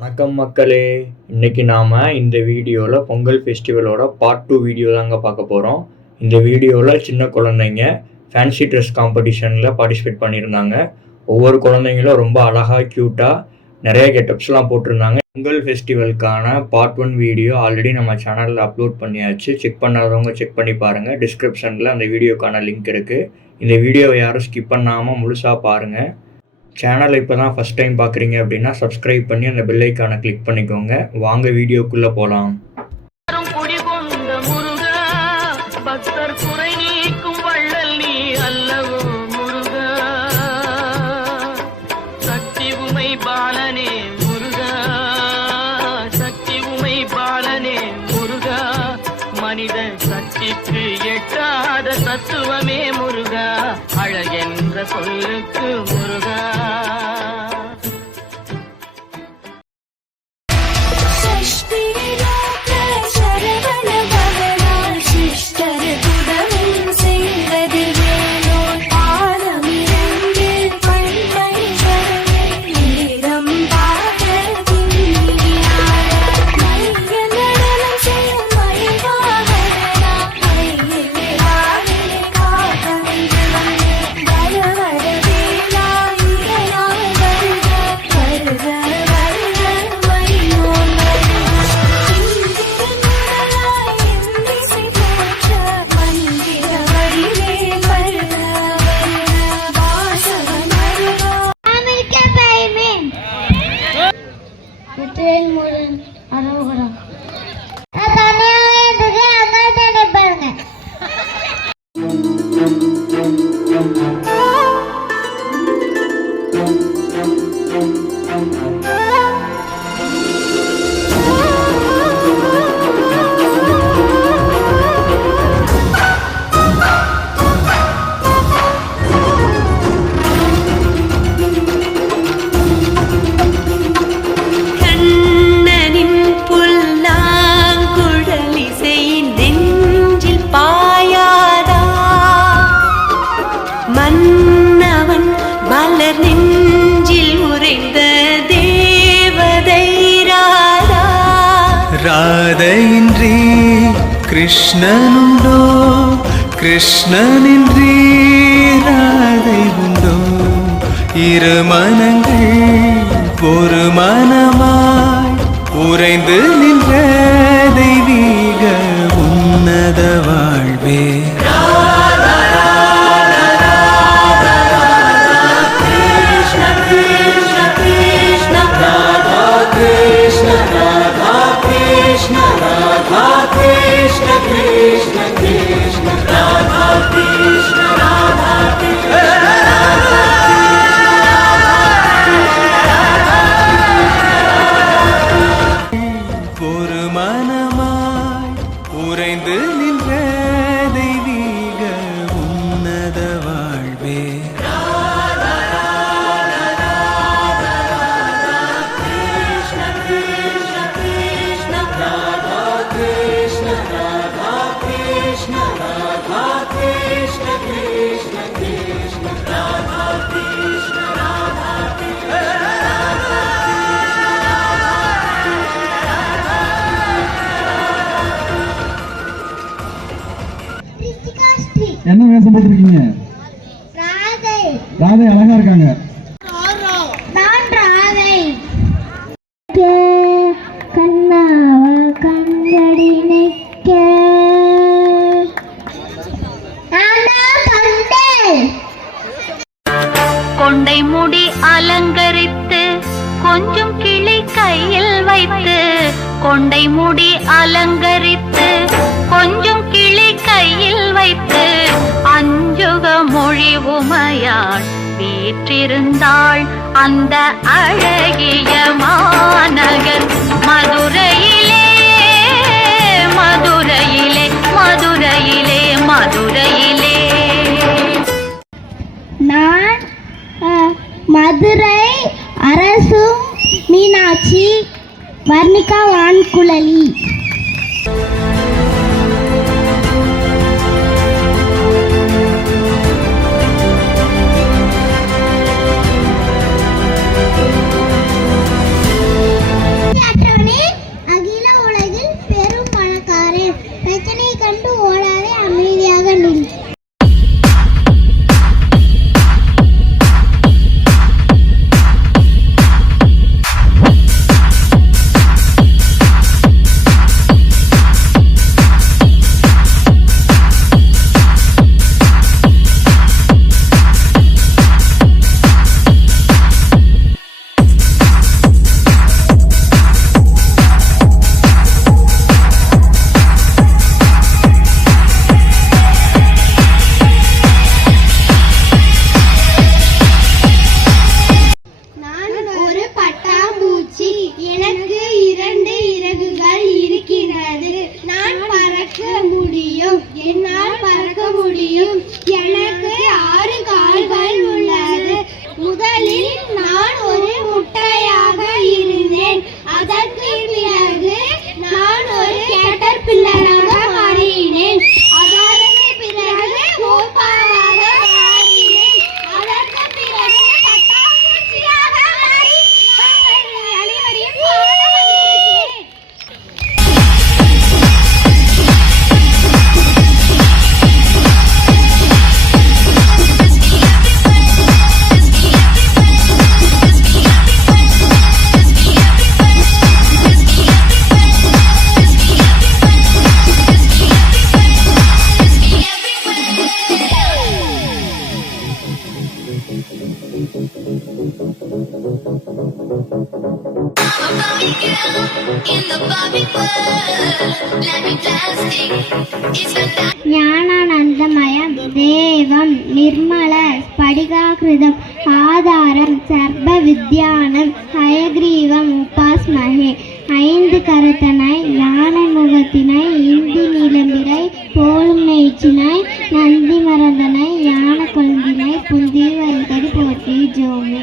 வணக்கம் மக்களே, இன்றைக்கி நாம் இந்த வீடியோவில் பொங்கல் ஃபெஸ்டிவலோட பார்ட் 2 வீடியோ தாங்க பார்க்க போகிறோம். இந்த வீடியோவில் சின்ன குழந்தைங்க ஃபேன்சி ட்ரெஸ் காம்படிஷனில் பார்ட்டிசிபேட் பண்ணியிருந்தாங்க. ஒவ்வொரு குழந்தைங்களும் ரொம்ப அழகாக க்யூட்டாக நிறைய கெட்டப்ஸ்லாம் போட்டிருந்தாங்க. பொங்கல் ஃபெஸ்டிவலுக்கான பார்ட் 1 வீடியோ ஆல்ரெடி நம்ம சேனலில் அப்லோட் பண்ணியாச்சு. செக் பண்ணாதவங்க செக் பண்ணி பாருங்கள். டிஸ்கிரிப்ஷனில் அந்த வீடியோக்கான லிங்க் இருக்குது. இந்த வீடியோவை யாரும் ஸ்கிப் பண்ணாமல் முழுசாக பாருங்கள். சேனலை இப்போ தான் ஃபஸ்ட் டைம் பார்க்குறீங்க அப்படின்னா சப்ஸ்கிரைப் பண்ணி அந்த பெல் ஐக்கானை கிளிக் பண்ணிக்கோங்க. வாங்க வீடியோக்குள்ளே போகலாம். பக்தர் குறை நீக்கும் வள்ளல் நீ அல்லவோ முருகா, சக்தி உமை பாலனே முருகா, சக்தி உமை பாலனே முருகா, மனித சக்திக்கு எட்டாத தத்துவமே முருகா, அழகென்ற சொல்லுக்கு முருகா. ராதையின்றி கிருஷ்ணனுண்டோ, கிருஷ்ணனின்றி ராதை உண்டோ, இரு மனங்கள் ஒரு மனமாய் உறைந்து நின்ற தெய்வீக உன்னத வாழ்வே. ஒரு மனமாய் உறைந்து நின்ற தெய்வீக உன்னத வாழ்வே. என்ன வேஷம் போட்டிருக்கீங்க? ராதை அழகா இருக்காங்க. கொண்டை முடி அலங்கரித்து கொஞ்சம் கிளி கையில் வைத்து, கொண்டை முடி அலங்கரித்து கொஞ்சம் கிளி கையில் வைத்து, அஞ்சுக மொழி உமையாள் வீற்றிருந்தாள் அந்த அழகிய மாநகர் மதுரையிலே, மதுரையிலே, மதுரையிலே, மதுரையிலே. நான் மதுரை அரசும் மீனாட்சி வர்ணிகா வான்குழலி. ஞானானந்தமயம் தேவம் நிர்மல ஸ்படிகாகிருதம் ஆதாரம் சர்வ வித்யானம் ஹயக்ரீவம் உபாஸ்மஹே. ஐந்து கரத்தனை யானை முகத்தினை இந்தி நிலம்பிரை போலும் நெய்ச்சினை நந்தி மரந்தனை யானை கொழுந்தினை புந்தி வருகடி போற்றி ஜோமே.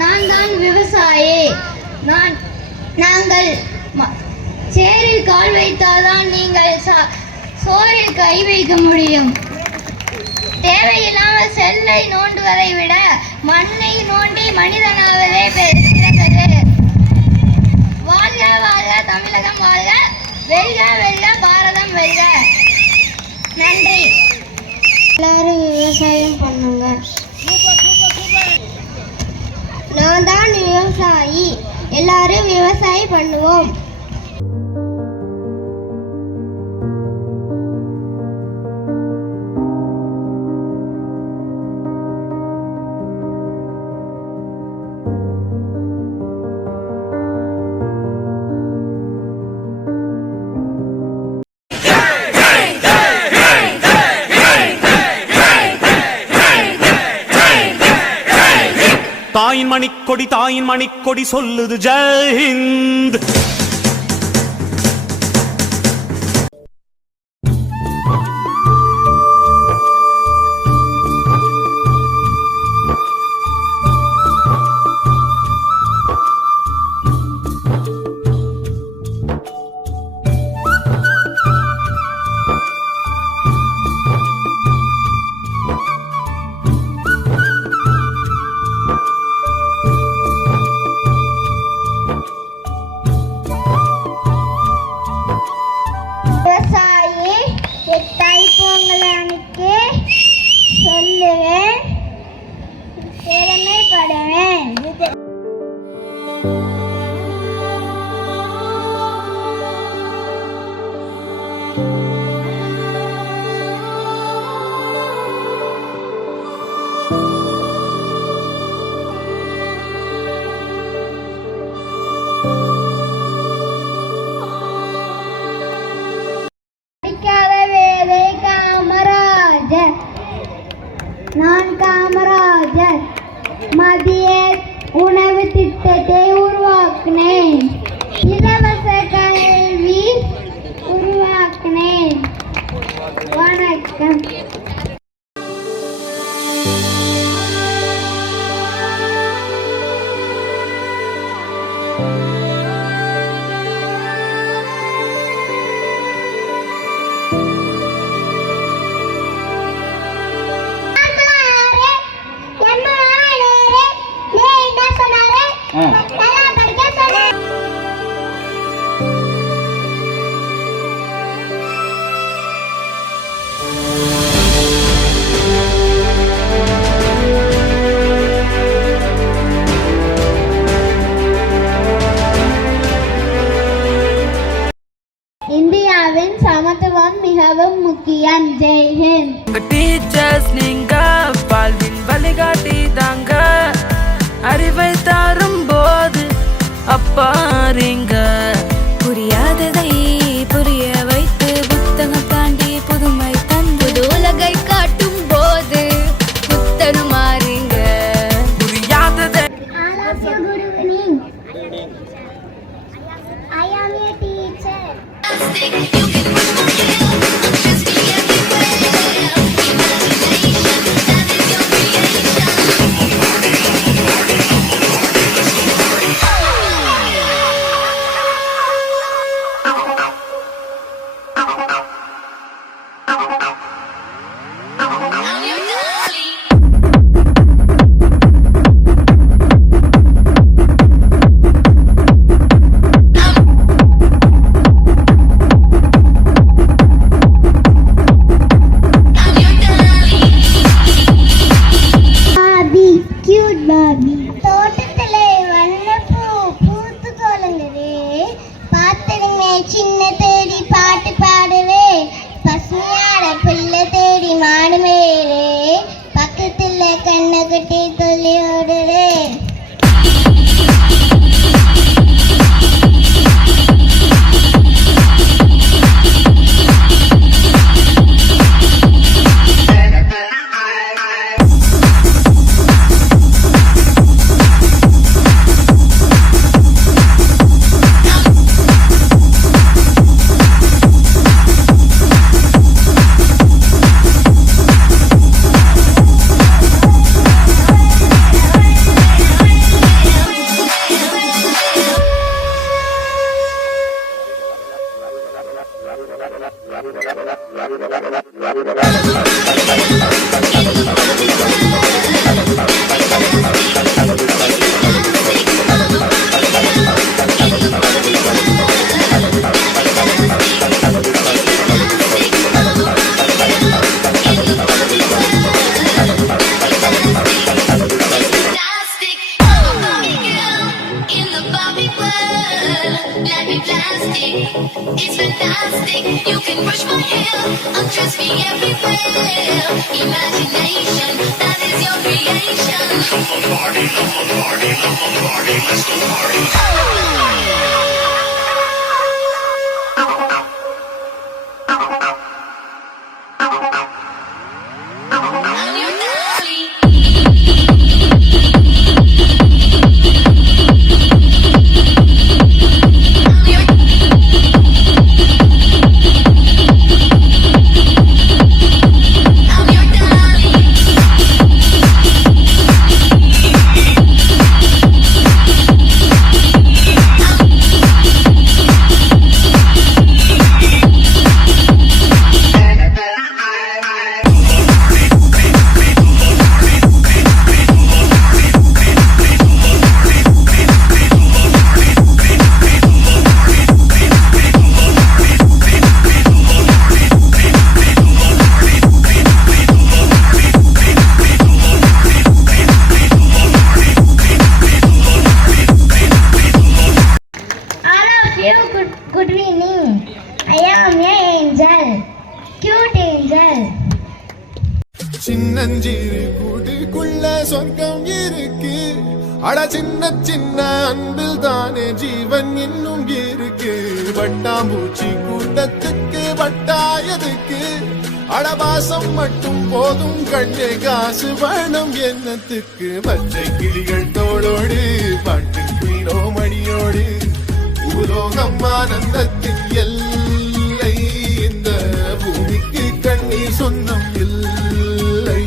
நான் தான் விவசாயி. நாங்கள் சேரில் கால் வைத்தால்தான் நீங்கள் சோறில் கை வைக்க முடியும். தேவையில்லாமல் செல்லை நோண்டுவதை விட மண்ணை நோண்டி மனிதனாவதே சிறந்தது. வாழ்க வாழ்க தமிழகம் வாழ்க, வெல்க வெல்க பாரதம் வெல்க. நன்றி. எல்லாரும் விவசாயம் பண்ணுங்க. நான் தான் விவசாயி. எல்லாரும் விவசாயம் பண்ணுவோம். தாயின் மணிக்கொடி சொல்லுது ஜெயஹிந்த். சொல்லுவேன், பெருமைப்படுவேன். நான் காமராஜர் மதிய உணவு திட்டத்தை உருவாக்கினேன். இலவச கல்வி உருவாக்கினேன். வணக்கம். இந்தியாவின் சமத்துவம் மிகவும் முக்கியம். ஜெய்ஹிந்த். டீச்சர்ஸ் நீங்க வாழ்வின் வழிகாட்டி தாங்க, அறிவை தரும் போது அப்பாரிங்க. புரியாததை புரிய வைத்து புத்தகம் தாண்டி புதுமை தந்து உலகை காட்டும் போது புத்தனு மாறிங்க. புரியாததை I am your teacher. everywhere like a plastic. It's fantastic. You can brush my hair, undress me everywhere. Imagination, that is your creation. Love a party, love a party, love a party. Let's go party. I'm your darling. I'm your darling. All of you, good evening. I am an angel, cute angel. சின்னஞ்சிறு கூட்டுக்குள்ள சொர்க்கம் இருக்கு அட சின்ன சின்ன அன்பில் தானே ஜீவன் இன்னும் இருக்கு வட்டாம்பூச்சி கூட்டத்துக்கு வட்டாயதுக்கு அடபாசம் மட்டும் போதும் கண்ணே காசு வேணும் என்னத்துக்கு பச்சை கிளிகள் தோளோடு பாட்டு குயிலோ மணியோடு பூலோகம் ஆனந்தத்தின் எல்லை இந்த பூமிக்கு கண்ணீர் சொந்தம் இல்லை